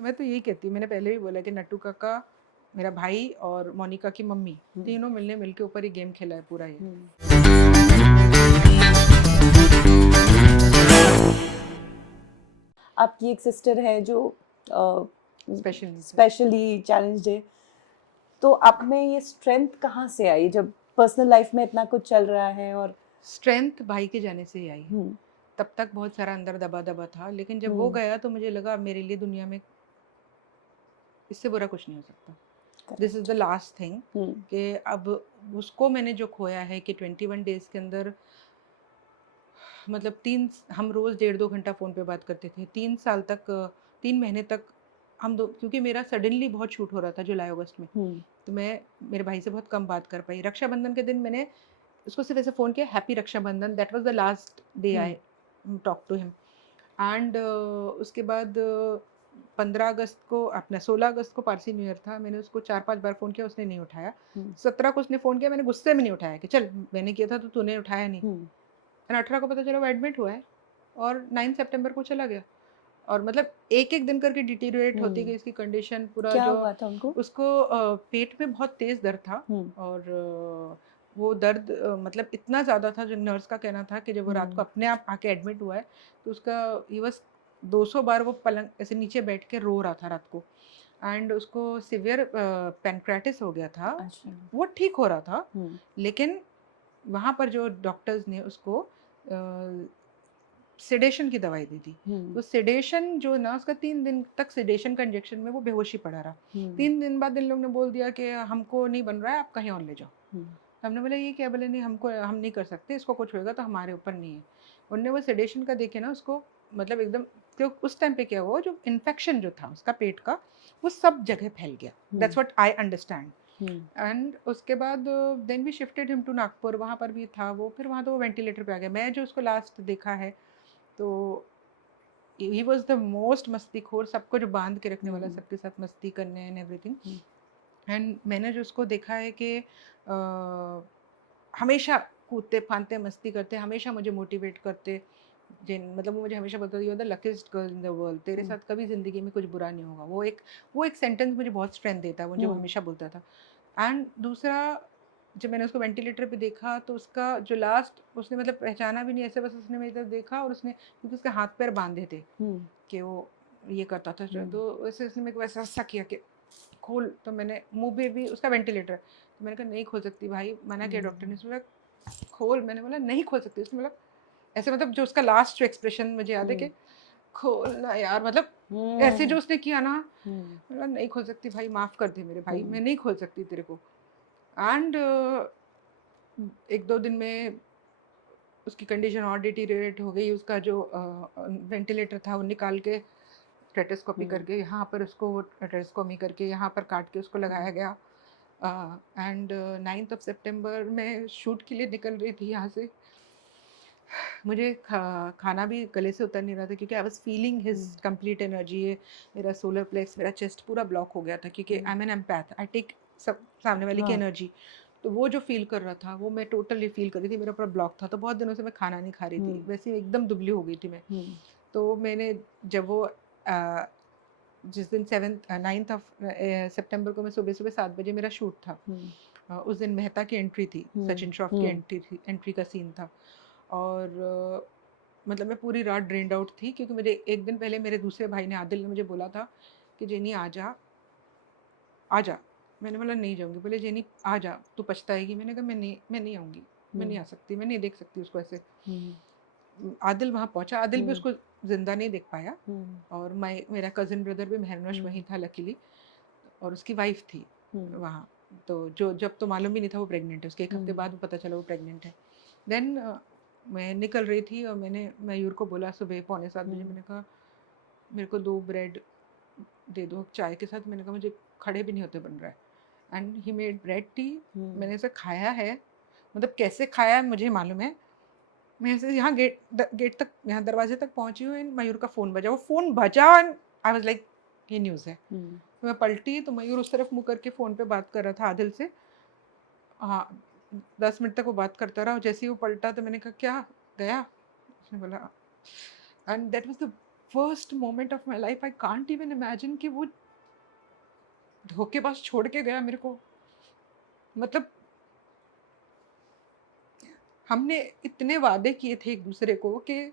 तो मैं तो यही कहती हूँ, मैंने पहले भी बोला कि नट्टू काका, मेरा भाई और मोनिका की मम्मी, तीनों मिलने मिलके ऊपर ही गेम खेला है पूरा ये। आपकी एक सिस्टर है जो स्पेशल नीड्स है। स्पेशली चैलेंज्ड है, तो आप में ये स्ट्रेंथ कहाँ से आई जब पर्सनल लाइफ में इतना कुछ चल रहा है? और स्ट्रेंथ भाई के जाने से ही आई है। हम्म, तब तक बहुत सारा अंदर दबा दबा था, लेकिन जब वो हम्म, गया तो मुझे लगा अब मेरे लिए दुनिया में इससे बुरा कुछ नहीं हो सकता। This is the correct. Last thing, कि अब उसको मैंने जो खोया है कि 21 डेज के अंदर, मतलब हम रोज 1.5-2 घंटा फोन पे बात करते थे 3 साल तक, 3 महीने तक हम दो, क्योंकि मेरा सडनली बहुत शूट हो रहा था जुलाई अगस्त में, तो मैं मेरे भाई से बहुत कम बात कर पाई। रक्षाबंधन के दिन मैंने उसको सिर्फ ऐसे फ़ोन किया, happy Rakshabandhan, that was the last day I talk to him. And उसके बाद 15 अगस्त को, अपना 16 अगस्त को पारसी न्यू ईयर था, मैंने उसको 4-5 बार फ़ोन किया, उसने नहीं उठाया। 17 को उसने फ़ोन किया, मैंने गुस्से में नहीं उठाया कि चल मैंने किया था तो तूने उठाया नहीं। एंड 18 को पता चला वो एडमिट हुआ है, और 9 सितंबर को चला गया। और मतलब एक एक दिन करके डिटीरियोरेट होती गई इसकी कंडीशन, पूरा क्या जो हुआ था उनको? उसको पेट में बहुत तेज दर्द था। और वो दर्द मतलब इतना ज़्यादा था, जो नर्स का कहना था कि जब वो रात को अपने आप आके एडमिट हुआ है, तो उसका ही बस 200 बार वो पलंग ऐसे नीचे बैठ के रो रहा था रात को। एंड उसको सिवियर पैनक्राइटिस हो गया था। अच्छा। वो ठीक हो रहा था, लेकिन वहाँ पर जो डॉक्टर्स ने उसको सेडेशन की दवाई दी थी। तो सेडेशन जो ना, उसका 3 दिन तक सेडेशन का इंजेक्शन में वो बेहोशी पड़ा रहा। 3 दिन बाद इन लोग ने बोल दिया कि हमको नहीं बन रहा है, आप कहीं और ले जाओ। तो हमने बोला ये क्या? बोले नहीं, हम नहीं कर सकते, इसको कुछ होएगा तो हमारे ऊपर नहीं है। उनने वो सेडेशन का देखे ना उसको, मतलब एकदम, क्यों उस टाइम पे क्या हुआ, जो इन्फेक्शन जो था उसका पेट का, वो सब जगह फैल गया। That's what I understand. And उसके बाद then we shifted him to Nagpur, वहाँ पर भी था वो, फिर वहाँ तो वो वेंटिलेटर पे आ गया। मैं जो उसको लास्ट देखा है, तो ही वॉज द मोस्ट मस्तीखोर, सबको जो बांध के रखने वाला, सबके साथ मस्ती करने एंड एवरीथिंग। एंड मैंने जो उसको देखा है कि हमेशा कूदते फांदते मस्ती करते, हमेशा मुझे मोटिवेट करते। जिन मतलब वो मुझे हमेशा बोलता था, you are the luckiest girl in the world, तेरे साथ कभी ज़िंदगी में कुछ बुरा नहीं होगा। वो एक सेंटेंस मुझे बहुत स्ट्रेंथ देता है, मुझे वो हमेशा बोलता था। एंड दूसरा, जब मैंने उसको वेंटिलेटर पे देखा, तो उसका जो लास्ट, उसने मतलब पहचाना भी नहीं, ऐसे बस उसने मेरी तरफ देखा, और उसने, क्योंकि उसके हाथ पैर बांधे थे कि वो ये करता था, तो वैसे उसने मेरे को वैसा ऐसा किया कि खोल। तो मैंने मुंह पे भी उसका वेंटिलेटर, तो मैंने कहा नहीं खोल सकती भाई, मना किया डॉक्टर ने। उसने बोला खोल, मैंने बोला नहीं खोल सकती। उसने बोला ऐसे, मतलब जो उसका लास्ट जो एक्सप्रेशन मुझे याद है कि खोल ना यार, मतलब ऐसे जो उसने किया ना, बोला नहीं खोल सकती भाई, माफ कर दे मेरे भाई, मैं नहीं खोल सकती तेरे को। एंड 1-2 दिन में उसकी कंडीशन और डिटीरियरेट हो गई। उसका जो वेंटिलेटर था वो निकाल के स्टेटोस्कोपी करके, यहाँ पर उसको टेस्कोमी करके यहाँ पर काट के उसको लगाया गया। एंड 9 सितंबर में शूट के लिए निकल रही थी यहाँ से। मुझे खाना भी गले से उतर नहीं रहा था, क्योंकि I was feeling his complete energy. मेरा सोलर प्लेक्स, मेरा चेस्ट पूरा ब्लॉक हो गया था, क्योंकि I am an empath, I take सब सामने वाले की एनर्जी। तो वो जो फील कर रहा था, वो मैं टोटली फील कर रही थी। मेरा पूरा ब्लॉक था, तो बहुत दिनों से मैं खाना नहीं खा रही थी, वैसे एकदम दुबली हो गई थी मैं। तो मैंने जब वो जिस दिन 9 सितंबर को, मैं सुबह सुबह 7 बजे मेरा शूट था। उस दिन मेहता की एंट्री थी, सचिन श्रॉफ की एंट्री का सीन था। और मतलब मैं पूरी रात ड्रेन्ड आउट थी, क्योंकि मुझे एक दिन पहले मेरे दूसरे भाई ने, आदिल ने, मुझे बोला था कि जेनी आ जा आ जा। मैंने बोला नहीं जाऊँगी। बोले जेनी आ जा, तू पछताएगी। मैंने कहा मैं नहीं आऊँगी, मैं नहीं आ सकती, मैं नहीं देख सकती उसको ऐसे। आदिल वहाँ पहुँचा, आदिल भी उसको जिंदा नहीं देख पाया। और मेरा कज़न ब्रदर भी महरनोश वहीं था लकीली, और उसकी वाइफ थी वहाँ। तो जो जब तो मालूम भी नहीं था वो प्रेग्नेंट है, उसके 1 हफ्ते बाद पता चला वो प्रेग्नेंट है। देन मैं निकल रही थी, और मैंने मयूर को बोला सुबह 6:45 बजे, मैंने कहा मेरे को 2 ब्रेड दे दो चाय के साथ। मैंने कहा मुझे खड़े भी नहीं होते बन रहा है। And he made bread T. मैंने इसे खाया है, मतलब कैसे खाया है मुझे मालूम है। मैं ऐसे यहाँ गेट तक, यहाँ दरवाजे तक पहुँची हूँ, मयूर का फ़ोन बजा। वो फ़ोन बजा, एंड आई वाज लाइक ये न्यूज़ है। तो मैं पलटी, तो मयूर उस तरफ मुँह करके फ़ोन पे बात कर रहा था आदिल से। हाँ, 10 मिनट तक वो बात करता रहा, और जैसे ही वो पलटा तो मैंने कहा क्या गया? उसने बोला, and that was the first moment of my life, I can't even imagine कि वो धोखेबाज छोड़ के गया मेरे को। मतलब हमने इतने वादे किए थे एक दूसरे को कि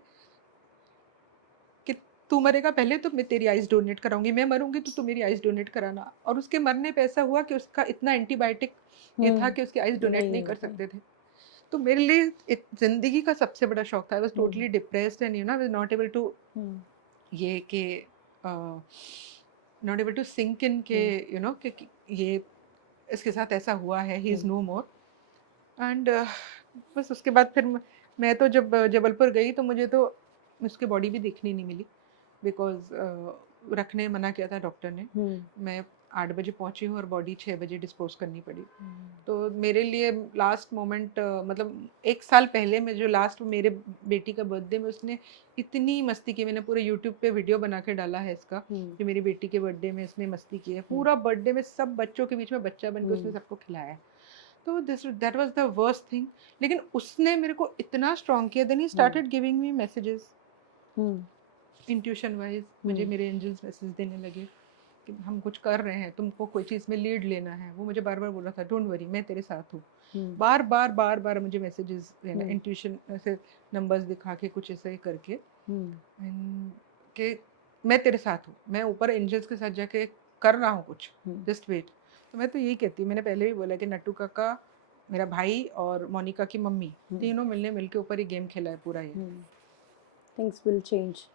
तू मरेगा पहले तो मैं तेरी आइज़ डोनेट कराऊँगी, मैं मरूँगी तो तू मेरी आइज़ डोनेट कराना। और उसके मरने पे ऐसा हुआ कि उसका इतना एंटीबायोटिक ये था कि उसकी आइज़ डोनेट नहीं कर सकते थे। तो मेरे लिए एक ज़िंदगी का सबसे बड़ा शौक था। I was totally depressed and I was not able to ये कि not able to sync in के कि ये इसके साथ ऐसा हुआ है, he is no more. And बस उसके बाद फिर मैं तो जब जबलपुर गई तो मुझे तो उसकी बॉडी भी देखने नहीं मिली, बिकॉज रखने मना किया था डॉक्टर ने। मैं 8 बजे पहुंची हूँ और बॉडी 6 बजे डिस्पोज करनी पड़ी। तो मेरे लिए लास्ट मोमेंट मतलब 1 साल पहले में जो लास्ट मेरे बेटी का बर्थडे में उसने इतनी मस्ती की, मैंने पूरे यूट्यूब पे वीडियो बना के डाला है इसका कि मेरी बेटी के बर्थडे में इसने मस्ती की है। पूरा बर्थडे में सब बच्चों के बीच में बच्चा बन के उसने सबको खिलाया है। तो this that was the worst thing. लेकिन उसने मेरे को इतना स्ट्रॉन्ग किया, then he started giving me messages intuition wise. मुझे मेरे एंजल्स मैसेज देने लगे कि हम कुछ कर रहे हैं, तुमको कोई चीज़ में लीड लेना है। वो मुझे बार बार बोल रहा था, डोंट वरी मैं तेरे साथ हूँ। बार बार बार बार मुझे मैसेजेस देना, इंट्यूशन ऐसे नंबर्स दिखा के कुछ ऐसे ही करके And कि मैं तेरे साथ हूँ, मैं ऊपर एंजल्स के साथ जाके कर रहा हूँ कुछ, जस्ट वेट। तो मैं तो यही कहती हूँ, मैंने पहले भी बोला कि नट्टू काका, मेरा भाई और मोनिका की मम्मी तीनों मिलके ऊपर ही गेम खेला है पूरा ये। Things will change.